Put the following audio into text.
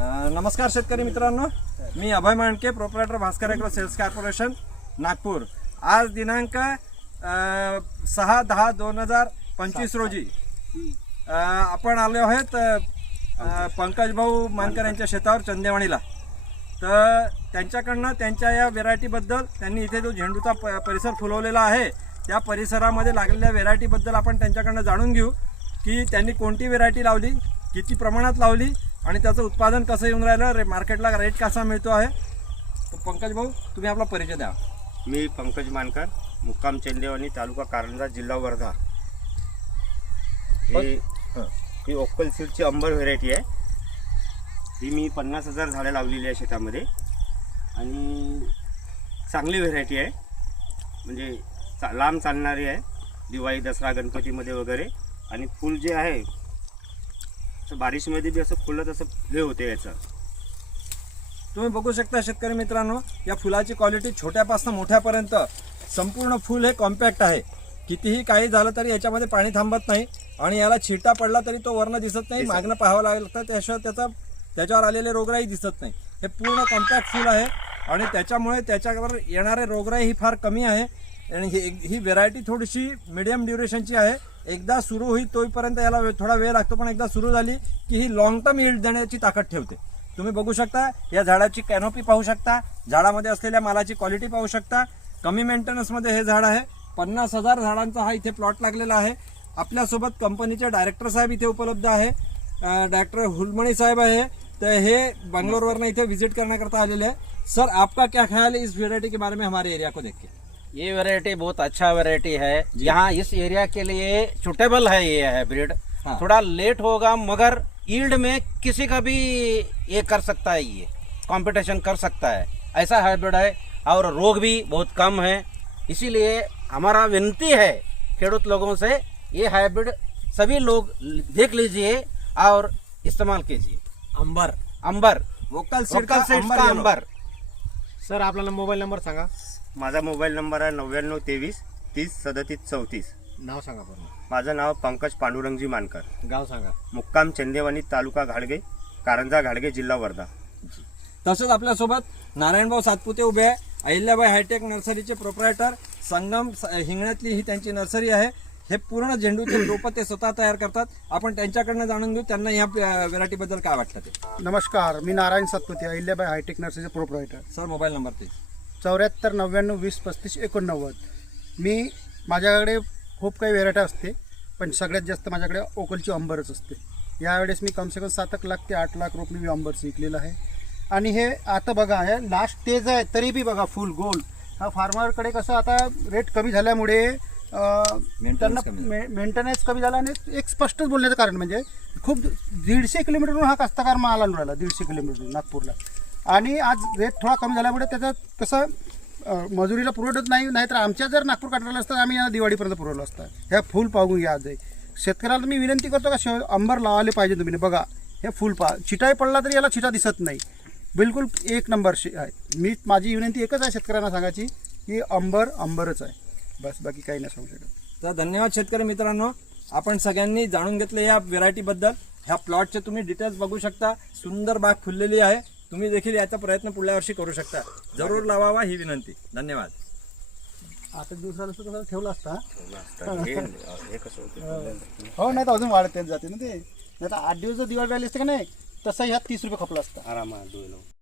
नमस्कार शेतकरी मित्रांनो, मी Abhay Mandke, proprietor Bhaskar agro sales corporation Nagpur. आज दिनांक 6/10/2025 रोजी आपण आलो आहोत पंकज भाऊ मानकर यांच्या शेतावर चंदेवाणीला। तर त्यांच्याकडनं त्यांच्या या व्हेरायटीबद्दल, त्यांनी इथे जो झेंडूचा परिसर फुलवलेला आहे त्या परिसरामध्ये लागलेल्या व्हेरायटीबद्दल आपण त्यांच्याकडनं जाणून घेऊ की त्यांनी कोणती व्हेरायटी लावली, किती प्रमाणात लावली आणि त्याचं उत्पादन कसं येऊन राहिलं, मार्केटला रेट कसा मिळतो आहे। तर पंकज भाऊ, तुम्ही आपला परिचय द्या। मी पंकज मानकर, मुक्काम चंदेवानी, तालुका कारंजा, जिल्हा वर्धा। ही ओक्कल सीडची अंबर व्हेरायटी आहे। ही मी 50,000 झाडं लावलेली आहे शेतामध्ये आणि चांगली व्हेरायटी आहे, म्हणजे लांब चालणारी आहे, दिवाळी दसरा गणपतीमध्ये वगैरे। आणि फूल जे आहे बारिशमध्ये बी असं फुलत असं हे होते याचं। तुम्ही बघू शकता शेतकरी मित्रांनो, या फुलाची क्वालिटी छोट्यापासून मोठ्यापर्यंत संपूर्ण फूल हे कॉम्पॅक्ट आहे। कितीही काही झालं तरी याच्यामध्ये पाणी थांबत नाही आणि याला छिटा पडला तरी तो वर्ण दिसत नाही, मागणं पाहावं लागतं, त्याशिवाय त्याच्यावर आलेले रोगराई दिसत नाही। हे पूर्ण कॉम्पॅक्ट फूल आहे आणि त्याच्यामुळे त्याच्यावर येणारे रोगराई ही फार कमी आहे। आणि ही व्हेरायटी थोडीशी मिडियम ड्युरेशनची आहे। एकदा सुरू होईल तोपर्यंत याला थोडा वेळ लागतो, पण एकदा सुरू झाली की ही लॉंग टर्म यील्ड देण्याची ताकद ठेवते। तुम्ही बघू शकता, या झाडाची कॅनोपी पाहू शकता, झाडामध्ये असलेल्या मालाची क्वालिटी पाहू शकता। कमी मेंटेनन्समध्ये हे झाड आहे। 50,000 झाडांचा हा इथे प्लॉट लागलेला आहे। आपल्यासोबत कंपनीचे डायरेक्टर साहेब इथे उपलब्ध आहे, डॉक्टर हुलमणी साहेब आहे। तो हे बंगलोरवरनं इथे विजिट करण्याकरता आलेले हैं। सर, आपका क्या ख्याल है इस वेराइटी के बारे में हमारे एरिया को देख के? ये वैरायटी बहुत अच्छा वैरायटी है, यहाँ इस एरिया के लिए सुटेबल है ये है ब्रीड। हाँ। थोड़ा लेट होगा मगर यील्ड में किसी का भी ये कर सकता है, ये कंपटीशन कर सकता है, ऐसा हाइब्रिड है। और रोग भी बहुत कम है, इसीलिए हमारा विनती है खेडूत लोगों से, ये हाइब्रिड सभी लोग देख लीजिए और इस्तेमाल कीजिए। Ambar Ambar vocal seed local seeds का अंबर। सर, आपला मोबाईल नंबर सांगा। माझा मोबाईल नंबर आहे 9923 30 37 34। नाव सांगा पूर्ण। माझं नाव पंकज पांडुरंगजी मानकर, गाव सांगा। मुक्काम चंदेवानी, तालुका घाडगे, कारंजा घाडगे, जिल्हा वर्धा। तसंच आपल्यासोबत नारायणभाऊ सातपुते उभे आहे, अहिल्याबाई हायटेक नर्सरीचे प्रोप्रायटर। संगम हिंगण्यातली ही त्यांची नर्सरी आहे। हे पूर्ण झेंडूचे रोपं ते स्वतः तयार करतात। आपण त्यांच्याकडनं जाणून घेऊ त्यांना या व्हेरायटीबद्दल काय वाटतं ते। नमस्कार, मी नारायण सातपुते, अहिल्याबाई हायटेक नर्सरीचे प्रोप्रायटर। सर, मोबाईल नंबर ते 74 99 20 35 89। मी माझ्याकडे खूप काही व्हेरायटी असते, पण सगळ्यात जास्त माझ्याकडे ओकलची अंबरच असते। यावेळेस मी कमसे कम 7 लाख ते 8 लाख रुपये मी अंबरचं विकलेलं आहे। आणि हे आता बघा, हे लास्ट स्टेज आहे तरी बी बघा फुल गोल। हा फार्मरकडे कसं आता रेट कमी झाल्यामुळे त्यांना मेंटेनन्स कमी झाला। आणि एक स्पष्टच बोलण्याचं कारण म्हणजे खूप 150 किलोमीटरवरून हा कास्तकार माल आणून राहिला, 150 किलोमीटरवरून नागपूरला। आणि आज रेट थोडा कमी झाल्यामुळे त्याचं कसं मजुरीला पुरवठत नाही तर आमच्या जर नागपूर काढलेलं असतं आम्ही यांना दिवाळीपर्यंत पुरवलं असतं। ह्या फुल पाहून घ्या। आज शेतकऱ्याला मी विनंती करतो का अंबर लावायला पाहिजे तुम्ही। बघा, हे फुल पहा, छिटाही पडला तरी याला छिटा दिसत नाही, बिलकुल एक नंबर आहे। माझी विनंती एकच आहे शेतकऱ्यांना सांगायची की अंबरच आहे, बस, बाकी काही नाही सांगू शकत। तर धन्यवाद शेतकरी मित्रांनो, आपण सगळ्यांनी जाणून घेतलं या व्हेरायटीबद्दल। ह्या प्लॉटचे तुम्ही डिटेल्स बघू शकता, सुंदर बाग फुललेली आहे। तुम्ही देखील याचा प्रयत्न पुढल्या वर्षी करू शकता। जरूर लावावा ही विनंती। धन्यवाद। आता दुसरा कसं ठेवला असता हे कसं होतं, हो, नाही तर अजून वाढत जाते ना ते। नाही तर 8 दिवस जर दिवाळी राहिली असते का नाही, तसं ह्यात 30 रुपये खपला असता आरामात 2